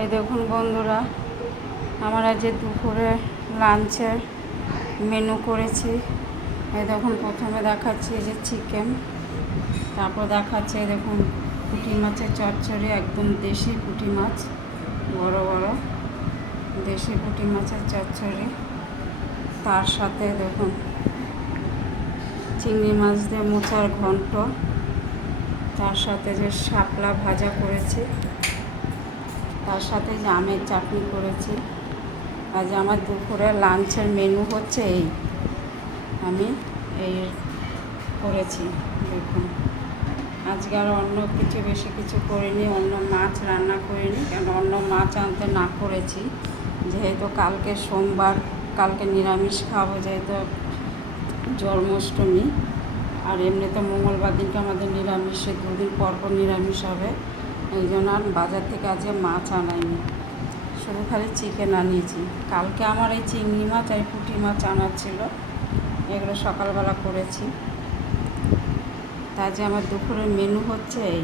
এই দেখুন বন্ধুরা, আমরা যে দুপুরে লাঞ্চের মেনু করেছি। এই দেখুন, প্রথমে দেখাচ্ছি এই যে চিকেন, তারপর দেখাচ্ছে এই দেখুন পুঁটি মাছের চচ্চড়ি, একদম দেশি পুঁটি মাছ, বড় বড় দেশি পুঁটি মাছের চচ্চড়ি। তার সাথে দেখুন চিংড়ি মাছ দিয়ে মোচার ঘন্ট, তার সাথে যে শাপলা ভাজা করেছি, তার সাথে যে আমের চাটনি করেছি। আজ আমার দুপুরে লাঞ্চের মেনু হচ্ছে এই, আমি এই করেছি। দেখুন, আজকে আর অন্য কিছু বেশি কিছু করিনি, অন্য মাছ রান্না করিনি, কারণ অন্য মাছ আনতে না করেছি, যেহেতু কালকে সোমবার, কালকে নিরামিষ খাবো, যেহেতু জন্মাষ্টমী। আর এমনিতে মঙ্গলবার দিনকে আমাদের নিরামিষে 2 দিন পর পর নিরামিষ হবে, এই জন্য আর বাজার থেকে আজকে মাছ আনাইনি, শুধু খালি চিকেন আনিয়েছি। কালকে আমার এই চিংড়ি মাছ আর পুঁটি মাছ আনার ছিল, এগুলো সকালবেলা করেছি। তা যে আমার দুপুরের মেনু হচ্ছে এই।